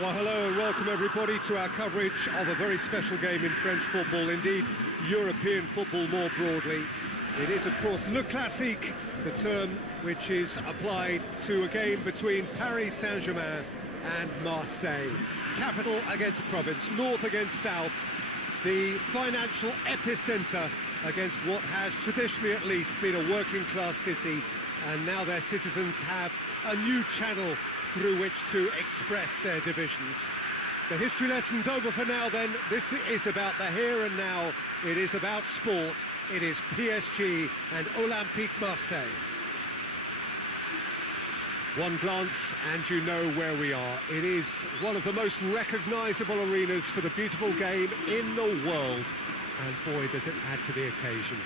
Well, hello and welcome everybody to our coverage of a very special game in French football, indeed European football more broadly. It is, of course, Le Classique, the term which is applied to a game between Paris Saint-Germain and Marseille. Capital against province, north against south, the financial epicentre against what has traditionally at least been a working-class city, and now their citizens have a new channel through which to express their divisions. The history lesson's over for now then. This is about the here and now. It is about sport. It is PSG and Olympique Marseille. One glance and you know where we are. It is one of the most recognisable arenas for the beautiful game in the world. And boy, does it add to the occasion.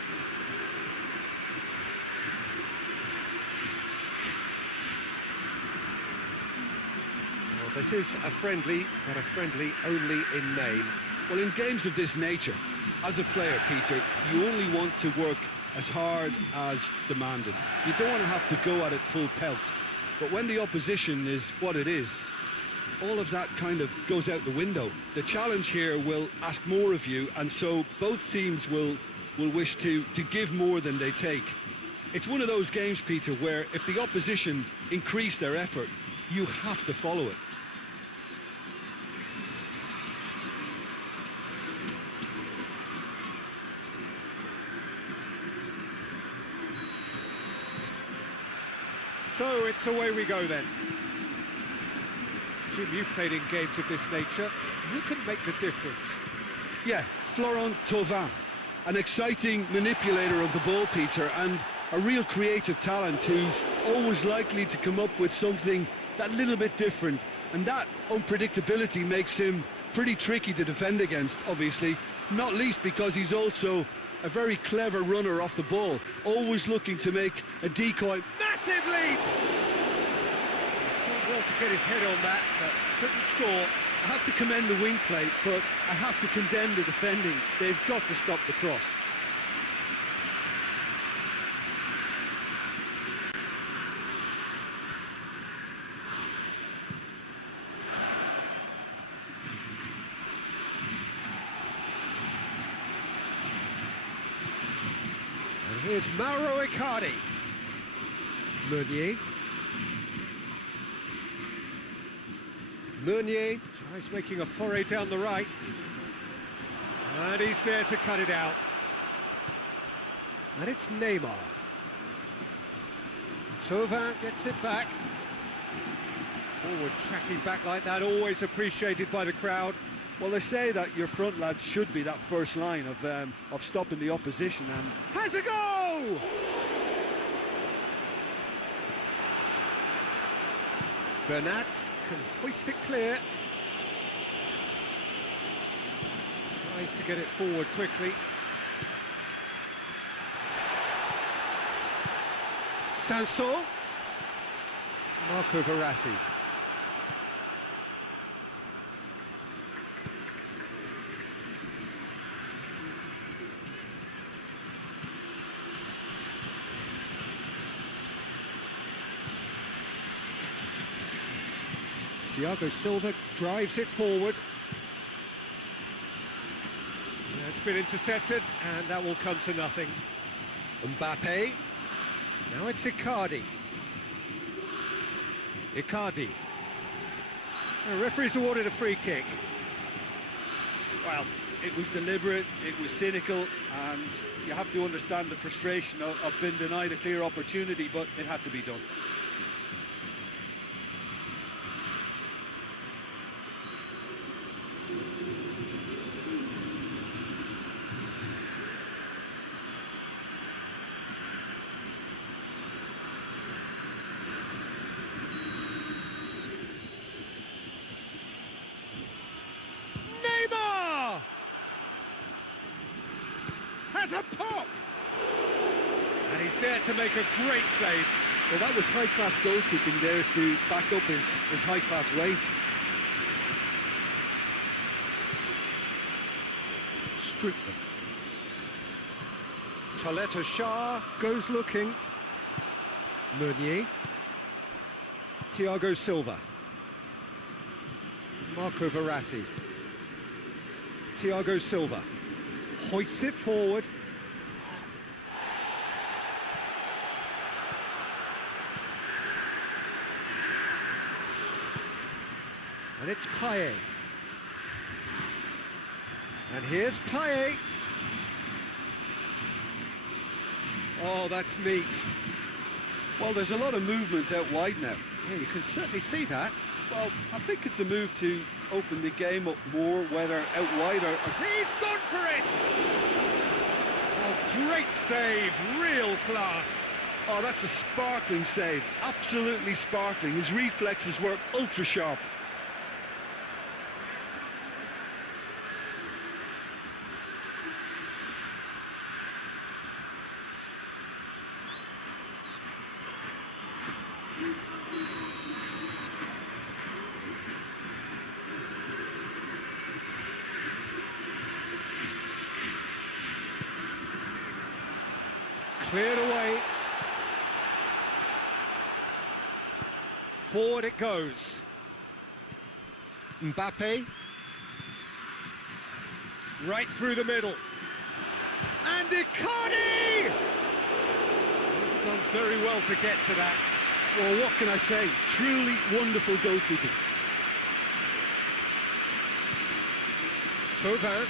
This is a friendly, but a friendly only in name. Well, in games of this nature, as a player, Peter, you only want to work as hard as demanded. You don't want to have to go at it full pelt. But when the opposition is what it is, all of that kind of goes out the window. The challenge here will ask more of you, and so both teams will wish to give more than they take. It's one of those games, Peter, where if the opposition increase their effort, you have to follow it. So it's away we go then. Jim, you've played in games of this nature. Who can make the difference? Yeah, Florent Thauvin, an exciting manipulator of the ball, Peter, and a real creative talent who's always likely to come up with something that little bit different, and that unpredictability makes him pretty tricky to defend against, obviously, not least because he's also a very clever runner off the ball, always looking to make a decoy. Massive leap! Still well to get his head on that, but couldn't score. I have to commend the wing play, but I have to condemn the defending. They've got to stop the cross. And here's Mauro Icardi. Meunier tries making a foray down the right. And he's there to cut it out. And it's Neymar. Thauvin gets it back. Forward tracking back like that, always appreciated by the crowd. Well, they say that your front lads should be that first line of stopping the opposition, and has a go! Bernat can hoist it clear. Tries to get it forward quickly. Sanson. Marco Verratti. Thiago Silva drives it forward. That's been intercepted, and that will come to nothing. Mbappe. Now it's Icardi. Icardi. The referee's awarded a free kick. well, it was deliberate, it was cynical, and you have to understand the frustration of being denied a clear opportunity, but it had to be done. Has a pop! And he's there to make a great save. Well, that was high-class goalkeeping there to back up his high-class wage. Strickland. Choletta Shah goes looking. Meunier. Thiago Silva. Marco Verratti. Thiago Silva. Hoists it forward. And it's Payet. And here's Payet. Oh, that's neat. Well, there's a lot of movement out wide now. Yeah, you can certainly see that. Well, I think it's a move to open the game up more, whether out wide or... He's gone for it! Oh, great save, real class. Oh, that's a sparkling save, absolutely sparkling. His reflexes were ultra sharp. Cleared away. Forward it goes. Mbappe. Right through the middle. And Icardi! He's done very well to get to that. Well, what can I say? Truly wonderful goalkeeping. Thauvin.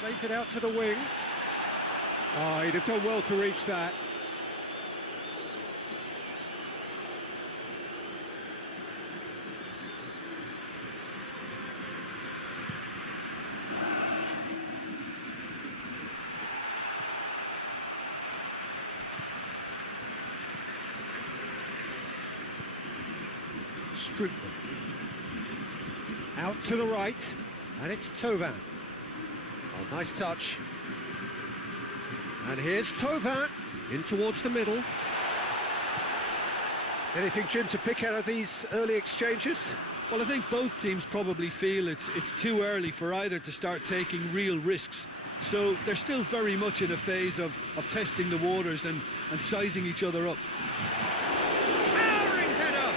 Plays it out to the wing. Oh, he'd have done well to reach that. Strickland. Out to the right, and it's Thauvin. Oh, nice touch. And here's Thauvin, in towards the middle. Anything, Jim, to pick out of these early exchanges? Well, I think both teams probably feel it's too early for either to start taking real risks. So they're still very much in a phase of testing the waters and sizing each other up. Towering header!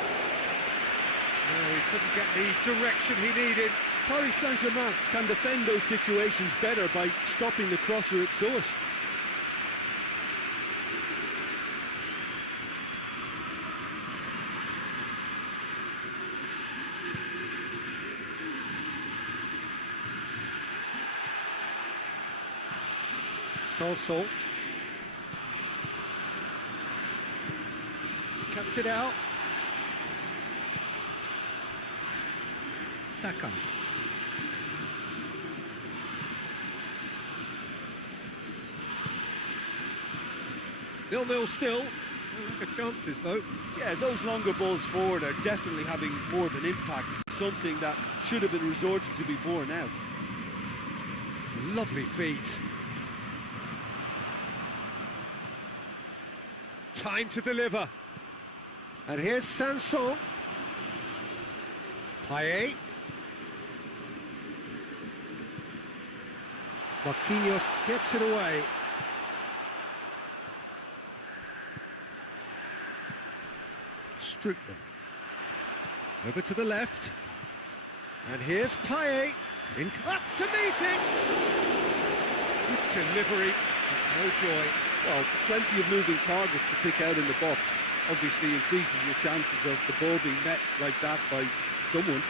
No, he couldn't get the direction he needed. Paris Saint-Germain can defend those situations better by stopping the crosser at source. Sol. Cuts it out. Saka. 0-0 still. No lack of chances though. Yeah, those longer balls forward are definitely having more of an impact. Something that should have been resorted to before now. Lovely feet. Time to deliver. And here's Sanson. Payet. Marquinhos gets it away. Strickland. Over to the left. And here's Payet. Up to meet it! Good delivery, but no joy. Well, plenty of moving targets to pick out in the box. Obviously increases your chances of the ball being met like that by someone.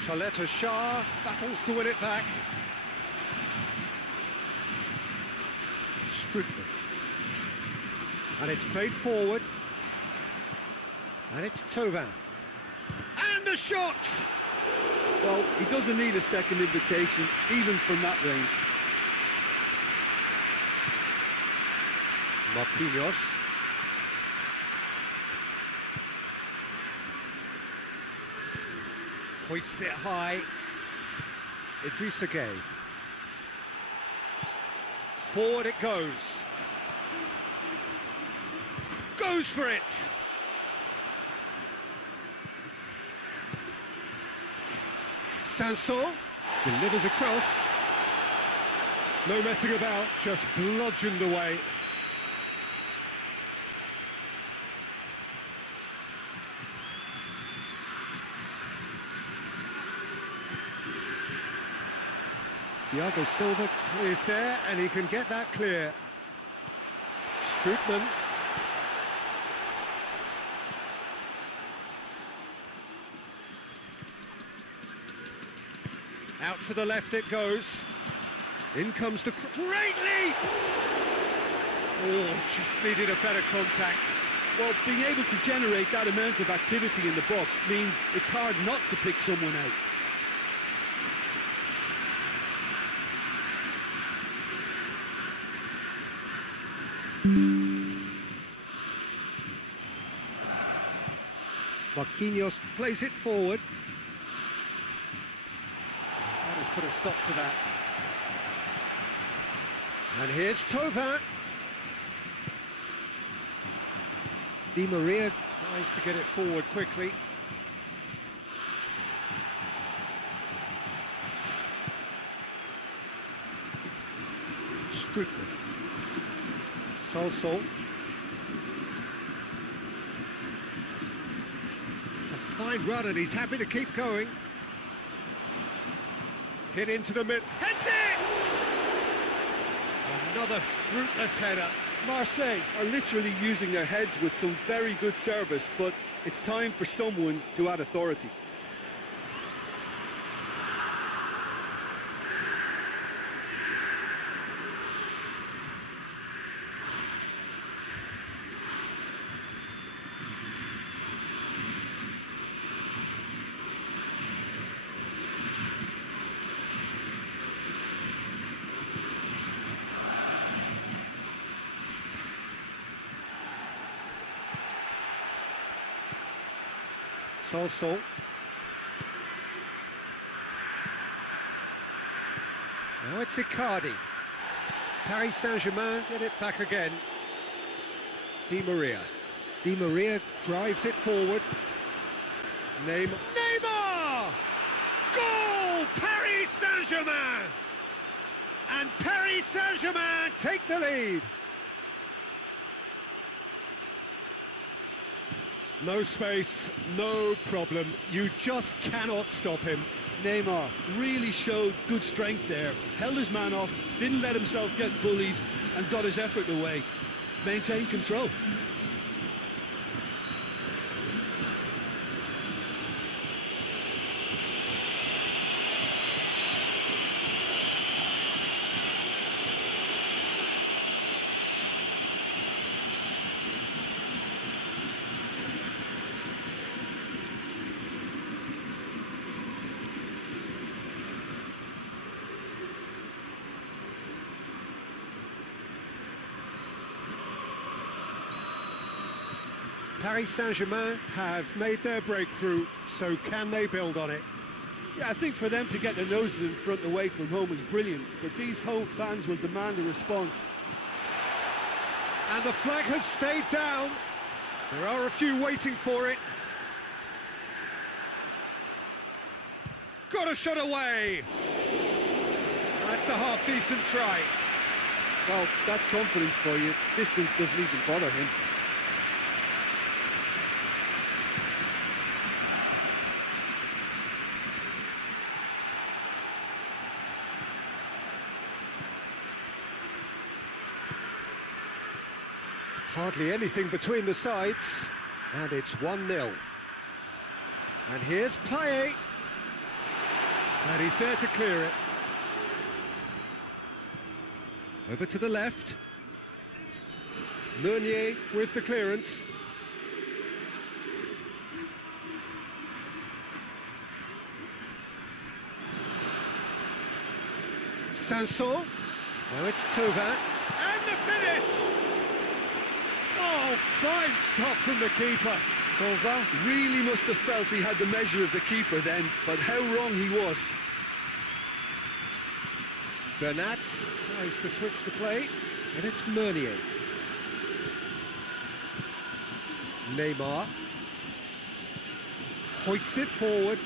Chaleta Shah battles to win it back. Strickland. And it's played forward. And it's Thauvin. And the shot! Well, he doesn't need a second invitation, even from that range. Marquinhos. Hoists it high. Idrissa Gueye. Forward it goes. Goes for it! Sanson delivers across. No messing about, just bludgeoned away. Thiago Silva is there, and he can get that clear. Strootman. Out to the left it goes. In comes the great leap! Oh, just needed a better contact. Well, being able to generate that amount of activity in the box means it's hard not to pick someone out. Marquinhos plays it forward. That has put a stop to that. And here's Thauvin. Di Maria tries to get it forward quickly. Strootman. Sol. It's a fine run and he's happy to keep going. Hit into the mid. Heads it! Another fruitless header. Marseille are literally using their heads with some very good service, but it's time for someone to add authority. Sol. Now it's Icardi. Paris Saint-Germain get it back again. Di Maria. Di Maria drives it forward. Neymar! Goal! Paris Saint-Germain! And Paris Saint-Germain take the lead. No space, no problem. You just cannot stop him. Neymar really showed good strength there. Held his man off, didn't let himself get bullied, and got his effort away. Maintained control. Paris Saint-Germain have made their breakthrough, so can they build on it? Yeah, I think for them to get their noses in front away from home is brilliant, but these home fans will demand a response. And the flag has stayed down. There are a few waiting for it. Got a shot away. That's a half-decent try. Well, that's confidence for you. Distance doesn't even bother him. Hardly anything between the sides, and it's 1-0. And here's Payet. And he's there to clear it. Over to the left. Meunier with the clearance. Sanson. Now it's Thauvin. And the finish! Oh, fine stop from the keeper. Thauvin really must have felt he had the measure of the keeper then, but how wrong he was. Bernat tries to switch the play, and it's Meunier. Neymar hoists it forward.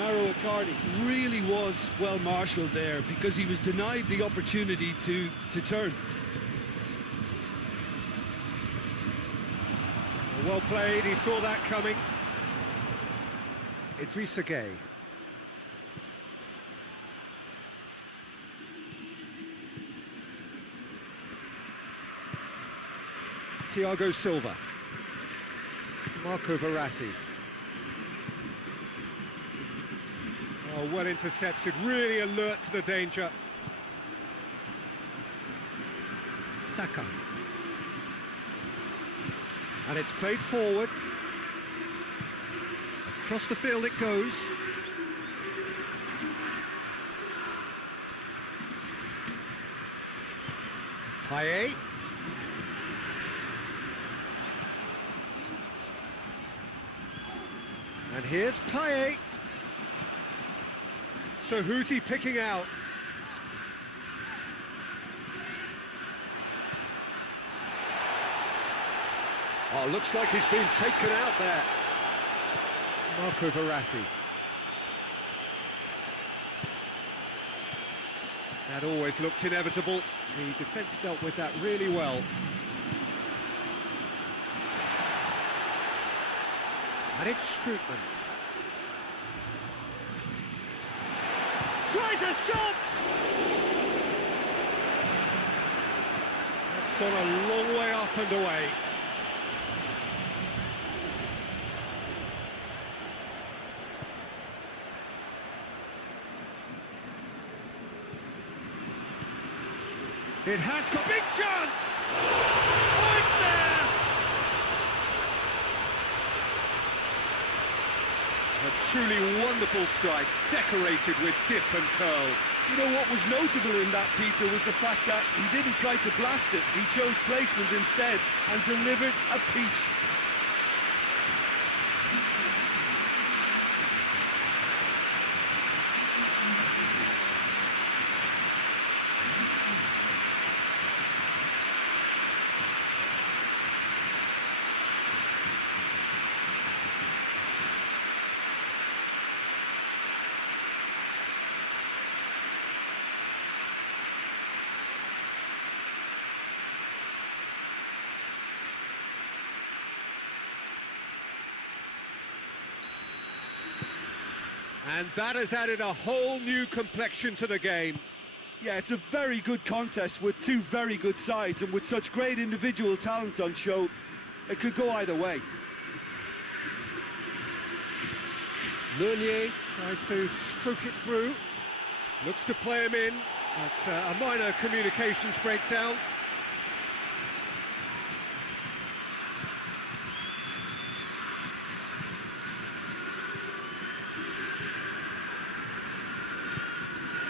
narrow Icardi. Really was well marshalled there, because he was denied the opportunity to turn. Well played, he saw that coming. Idrissa Gueye. Thiago Silva. Marco Verratti. Oh, well intercepted, really alert to the danger. Saka. And it's played forward. Across the field it goes. Payet. And here's Payet. So who's he picking out? Oh, looks like he's been taken out there. Marco Verratti. That always looked inevitable. The defence dealt with that really well. And it's Strootman. Tries a shot! That's gone a long way up and away. It has got big chance! Oh, it's there! A truly wonderful strike, decorated with dip and curl. You know what was notable in that, Peter, was the fact that he didn't try to blast it. He chose placement instead and delivered a peach. And that has added a whole new complexion to the game. Yeah, it's a very good contest with two very good sides, and with such great individual talent on show, it could go either way. Meunier tries to stroke it through, looks to play him in, but a minor communications breakdown.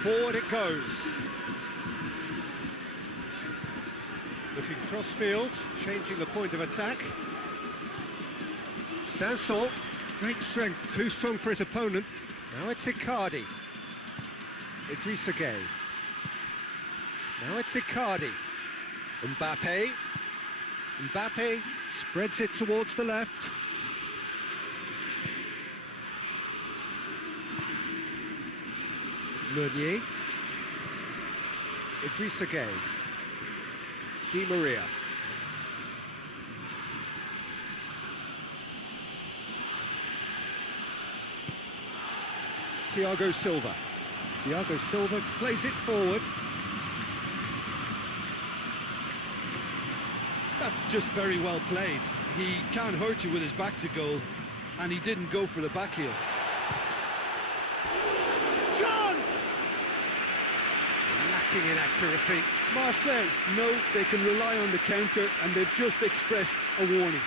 Forward it goes. Looking cross-field, changing the point of attack. Sanson, great strength, too strong for his opponent. Now it's Icardi. Idrissa Gueye. Now it's Icardi. Mbappe. Mbappe spreads it towards the left. Meunier. Idrissa Gueye. Di Maria. Thiago Silva. Thiago Silva plays it forward. That's just very well played. He can't hurt you with his back to goal, and he didn't go for the back heel. Chance! Lacking in accuracy. Marseille know they can rely on the counter, and they've just expressed a warning.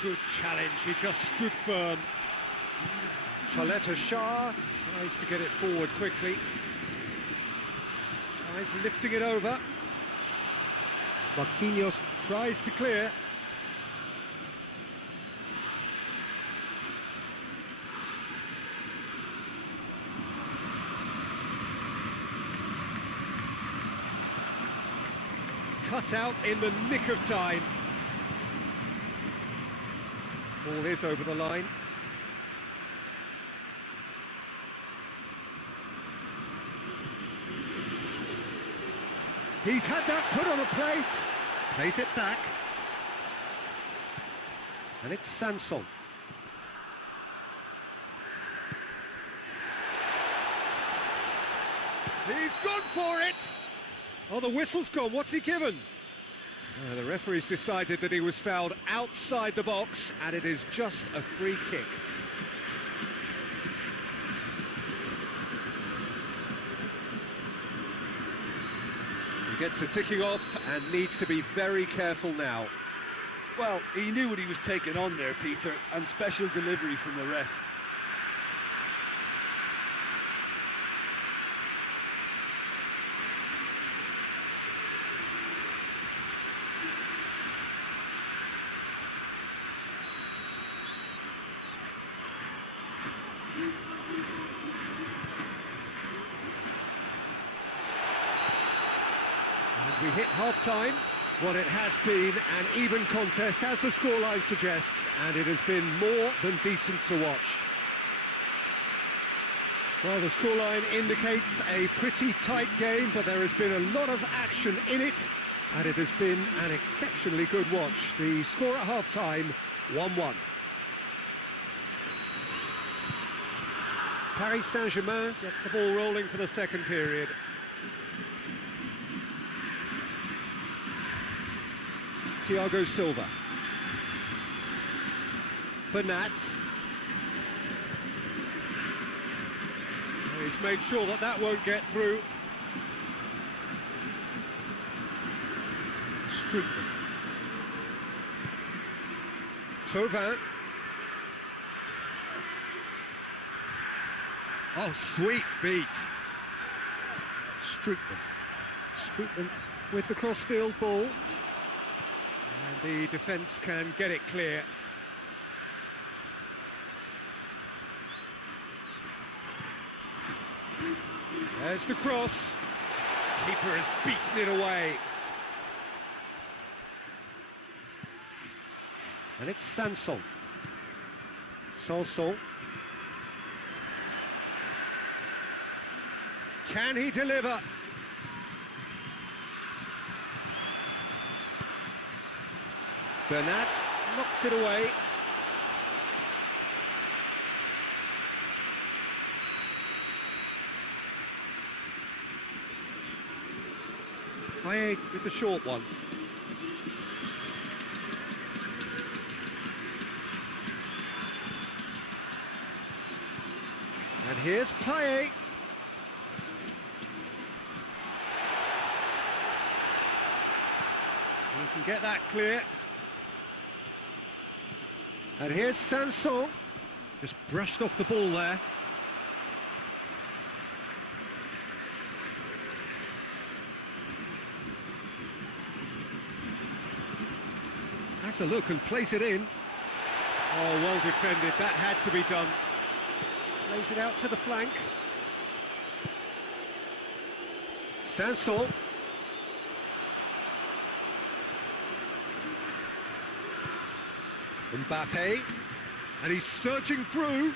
Good challenge, he just stood firm. Chaleta Shah tries to get it forward quickly. Tries lifting it over. Marquinhos tries to clear. cut out in the nick of time. Ball is over the line. He's had that put on a plate. Plays it back. And it's Sanson. He's gone for it! Oh, the whistle's gone. What's he given? The referee's decided that he was fouled outside the box, and it is just a free kick. He gets the ticking off and needs to be very careful now. Well, he knew what he was taking on there, Peter, and special delivery from the ref. And we hit half-time. What it has been an even contest, as the scoreline suggests, and it has been more than decent to watch. Well, the scoreline indicates a pretty tight game, but there has been a lot of action in it, and it has been an exceptionally good watch. The score at half-time, 1-1. Paris Saint-Germain get the ball rolling for the second period. Thiago Silva. Bernat. He's made sure that that won't get through. Strootman. Thauvin. Oh, sweet feet. Strootman. Strootman with the cross-field ball. And the defence can get it clear. There's the cross. Keeper has beaten it away. And it's Sanson. Sanson. Can he deliver? Bernat knocks it away. Payet with the short one. And here's Payet. He can get that clear. And here's Sanson, just brushed off the ball there. Has a look and plays it in. Oh, well defended, that had to be done. Plays it out to the flank. Sanson. Mbappe, and he's surging through.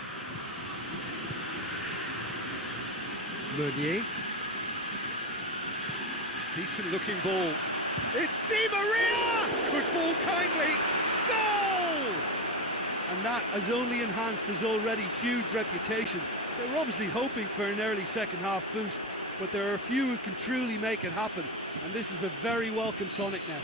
Meunier. Decent looking ball. It's Di Maria! Could fall kindly. Goal! And that has only enhanced his already huge reputation. They were obviously hoping for an early second half boost, but there are a few who can truly make it happen, and this is a very welcome tonic now.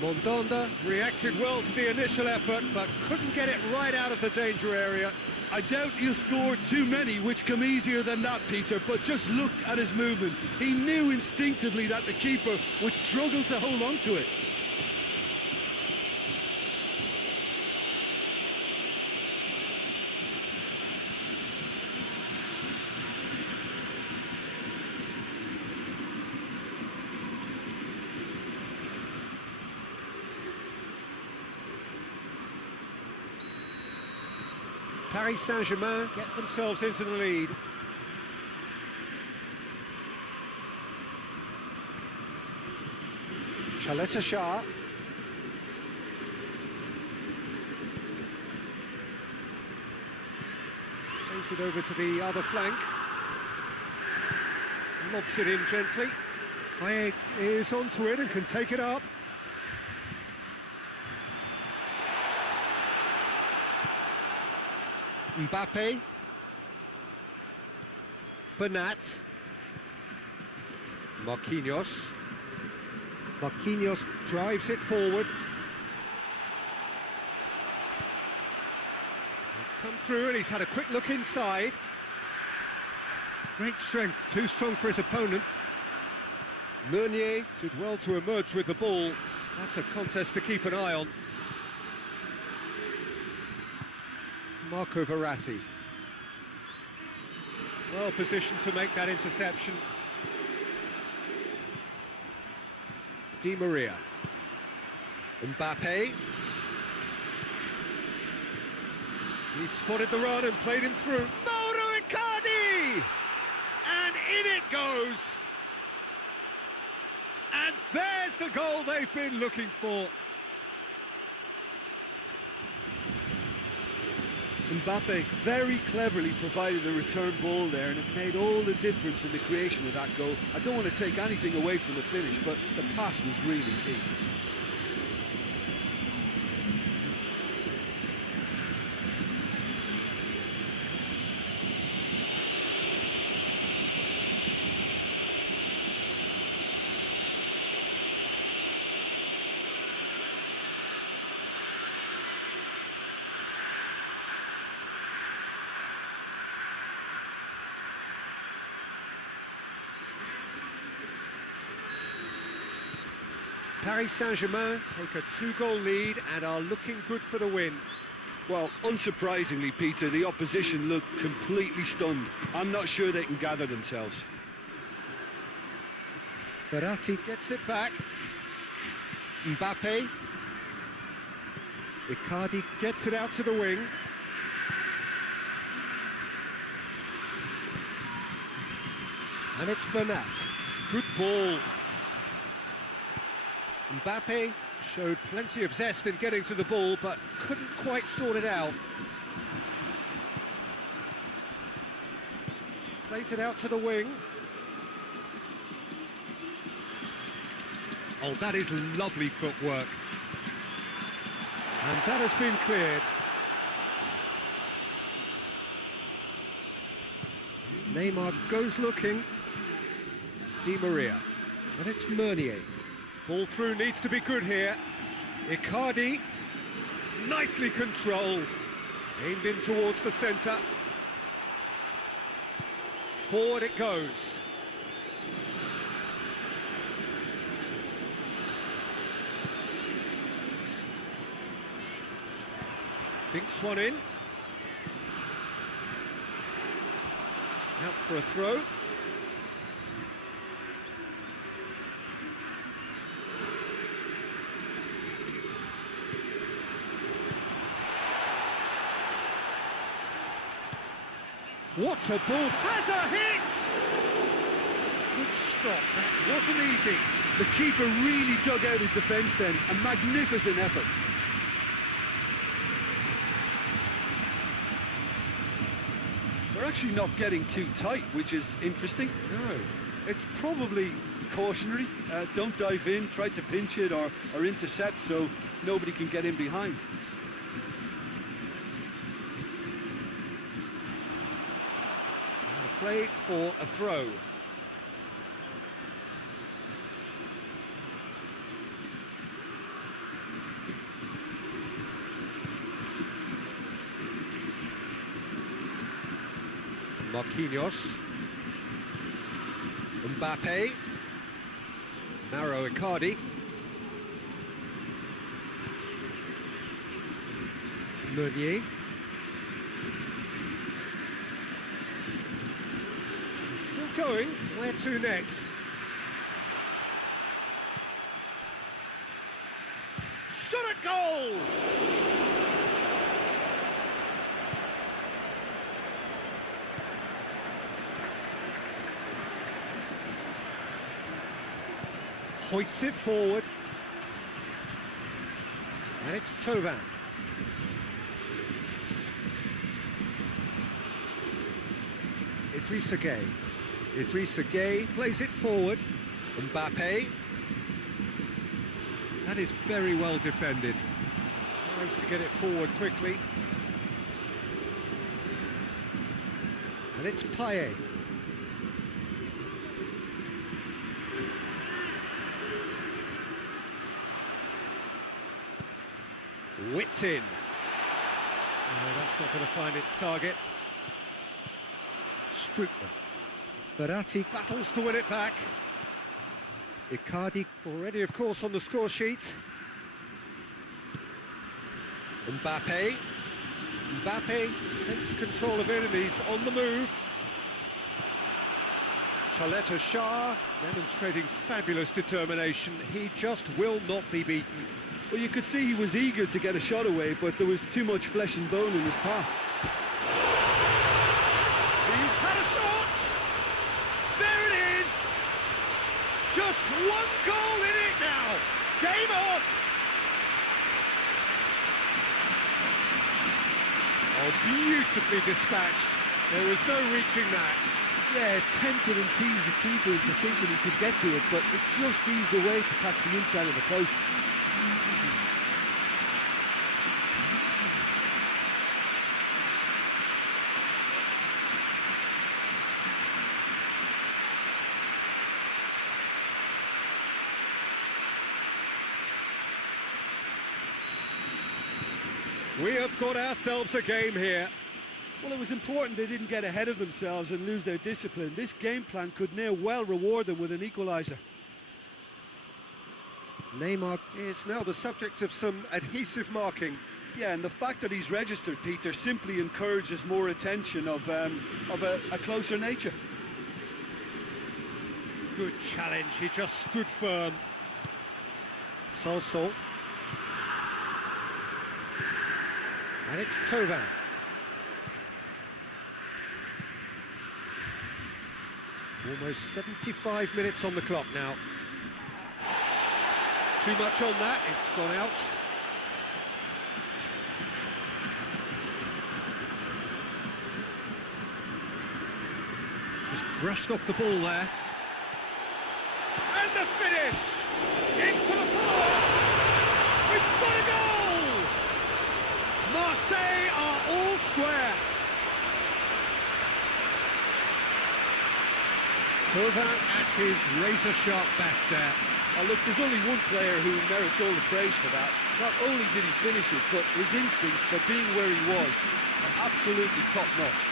Mondonda reacted well to the initial effort, but couldn't get it right out of the danger area. I doubt he'll score too many, which come easier than that, Peter, but just look at his movement. He knew instinctively that the keeper would struggle to hold on to it. Paris Saint-Germain get themselves into the lead. Chaleta Shah. Plays it over to the other flank. Lobs it in gently. Payet is onto it and can take it up. Mbappe. Bernat. Marquinhos. Marquinhos drives it forward. It's come through and he's had a quick look inside. Great strength, too strong for his opponent. Meunier did well to emerge with the ball. That's a contest to keep an eye on. Marco Verratti. Well positioned to make that interception. Di Maria. Mbappe. He spotted the run and played him through. Mauro Icardi! And in it goes! And there's the goal they've been looking for. Mbappe very cleverly provided the return ball there, and it made all the difference in the creation of that goal. I don't want to take anything away from the finish, but the pass was really key. Paris Saint-Germain take a 2-goal lead and are looking good for the win. Well, unsurprisingly, Peter, the opposition look completely stunned. I'm not sure they can gather themselves. Verratti gets it back. Mbappe. Icardi gets it out to the wing. And it's Bernat. Good ball. Mbappe showed plenty of zest in getting to the ball, but couldn't quite sort it out. Plays it out to the wing. Oh, that is lovely footwork. And that has been cleared. Neymar goes looking. Di Maria. And it's Meunier. Ball through needs to be good here. Icardi, nicely controlled. Aimed in towards the centre. Forward it goes. Dinks one in. Out for a throw. What a ball! Has a hit! Good stop, that wasn't easy. The keeper really dug out his defence then, a magnificent effort. They're actually not getting too tight, which is interesting. No. It's probably cautionary. Don't dive in, try to pinch it or intercept so nobody can get in behind. Play for a throw. Marquinhos. Mbappe. Mauro Icardi. Meunier. Still going. Where to next? Shot at goal! Hoists it forward. And it's Tovan. Idrissa Gueye. Idrissa Gueye plays it forward. Mbappe. That is very well defended. Tries to get it forward quickly. And it's Payet. Whipped in. Oh, that's not going to find its target. Strootman. Verratti battles to win it back. Icardi already, of course, on the score sheet. Mbappe. Mbappe takes control of it and he's on the move. Chaleta Shah demonstrating fabulous determination. He just will not be beaten. Well, you could see he was eager to get a shot away, but there was too much flesh and bone in his path. He's had a shot! There it is! Just one goal in it now! Game on! Oh, beautifully dispatched. There was no reaching that. Yeah, tempted and teased the keeper into thinking he could get to it, but it just eased away to catch the inside of the post. We have got ourselves a game here. Well, it was important they didn't get ahead of themselves and lose their discipline. This game plan could near well reward them with an equaliser. Neymar is now the subject of some adhesive marking. Yeah, and the fact that he's registered, Peter, simply encourages more attention of a closer nature. Good challenge, he just stood firm. Sol. And it's Tovan. Almost 75 minutes on the clock now. Too much on that, it's gone out. Just brushed off the ball there. And the finish! In for the follow-up! We've got a goal! Marseille are all square. Tovan at his razor-sharp best there. Oh, look, there's only one player who merits all the praise for that. Not only did he finish it, but his instincts for being where he was are absolutely top-notch.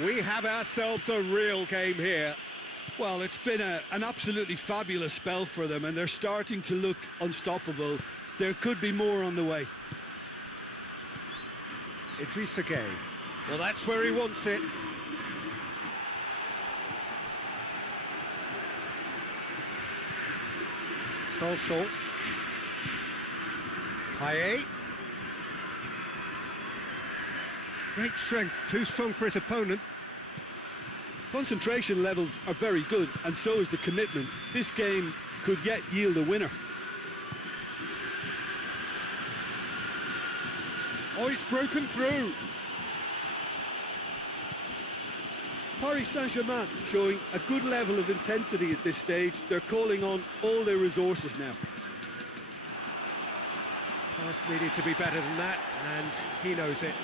We have ourselves a real game here. Well, it's been an absolutely fabulous spell for them, and they're starting to look unstoppable. There could be more on the way. Idrissa Gueye. Well, that's where he wants it. Sol. Payet. Great strength, too strong for his opponent. Concentration levels are very good, and so is the commitment. This game could yet yield a winner. Oh, he's broken through. Paris Saint-Germain showing a good level of intensity at this stage. They're calling on all their resources now. Pass needed to be better than that, and he knows it.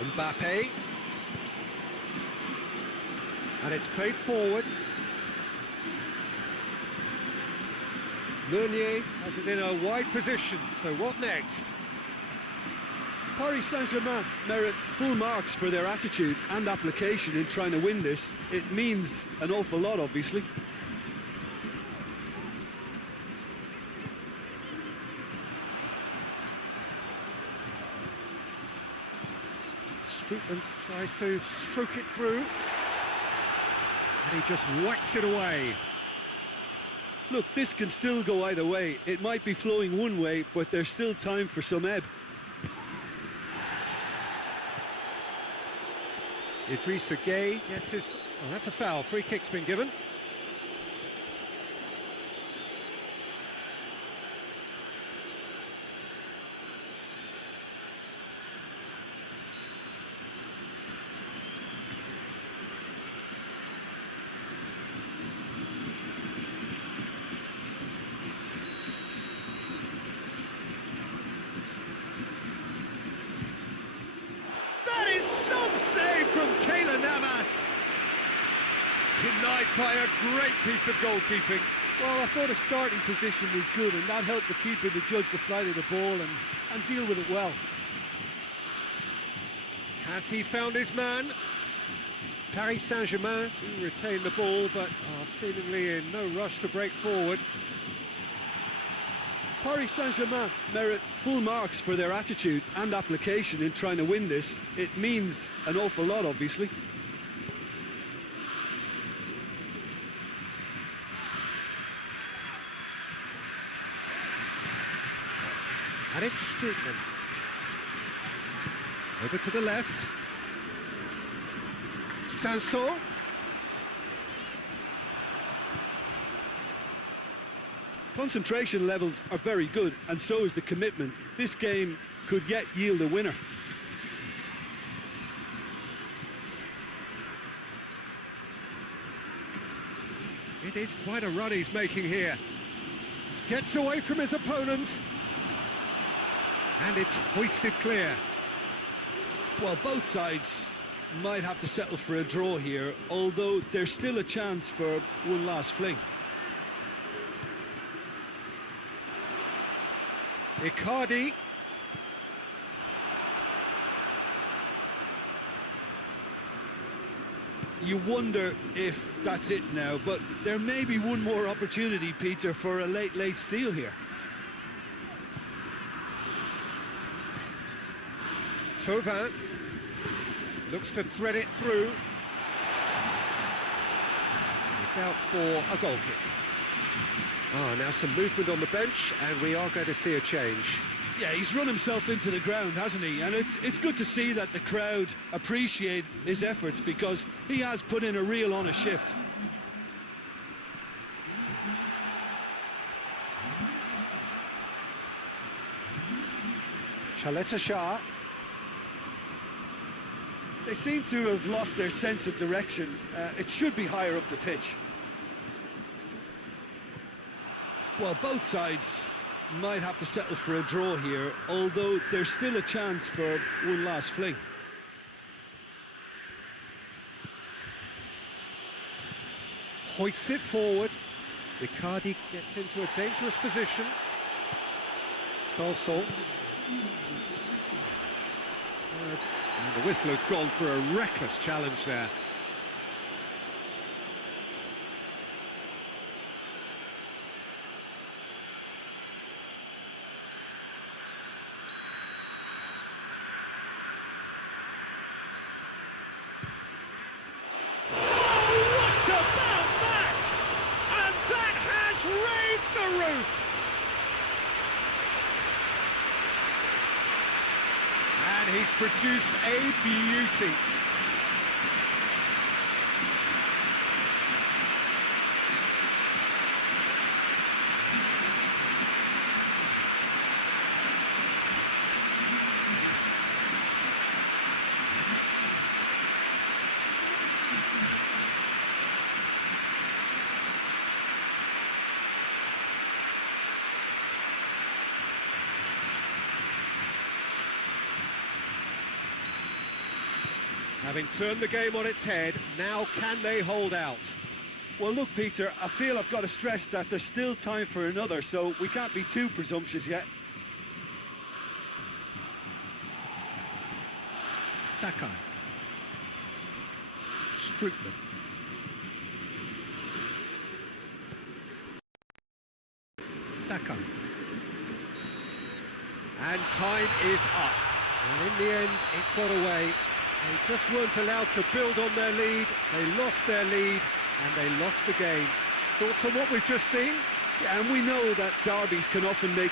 Mbappe. And it's played forward. Meunier has it in a wide position, so what next? Paris Saint-Germain merit full marks for their attitude and application in trying to win this. It means an awful lot, obviously. Strootman tries to stroke it through. And he just whacks it away. Look, this can still go either way. It might be flowing one way, but there's still time for some ebb. Idrissa Gueye gets his... Oh, that's a foul. Free kick's been given. Denied by a great piece of goalkeeping. Well, I thought his starting position was good, and that helped the keeper to judge the flight of the ball and deal with it well. Has he found his man? Paris Saint-Germain do retain the ball, but are seemingly in no rush to break forward. Paris Saint-Germain merit full marks for their attitude and application in trying to win this. It means an awful lot, obviously. And it's Strootman. Over to the left. Sanson. Concentration levels are very good, and so is the commitment. This game could yet yield a winner. It is quite a run he's making here. Gets away from his opponents. And it's hoisted clear. Well, both sides might have to settle for a draw here, although there's still a chance for one last fling. Icardi. You wonder if that's it now, but there may be one more opportunity, Peter, for a late steal here. Thauvin looks to thread it through. It's out for a goal kick. Now some movement on the bench, and we are going to see a change. Yeah, he's run himself into the ground, hasn't he? And it's good to see that the crowd appreciate his efforts, because he has put in a real honest shift. Chaleta Shah. They seem to have lost their sense of direction. It should be higher up the pitch. Well, both sides might have to settle for a draw here, although there's still a chance for one last fling. Hoists it forward. Icardi gets into a dangerous position. Sanson. And the whistler's gone for a reckless challenge there. And he's produced a beauty. Having turned the game on its head, now can they hold out? Well, look, Peter, I feel I've got to stress that there's still time for another, so we can't be too presumptuous yet. Sakai. Strootman. Sakai. And time is up. And in the end, it got away. They just weren't allowed to build on their lead. They lost their lead, and they lost the game. Thoughts on what we've just seen? Yeah, and we know that derbies can often make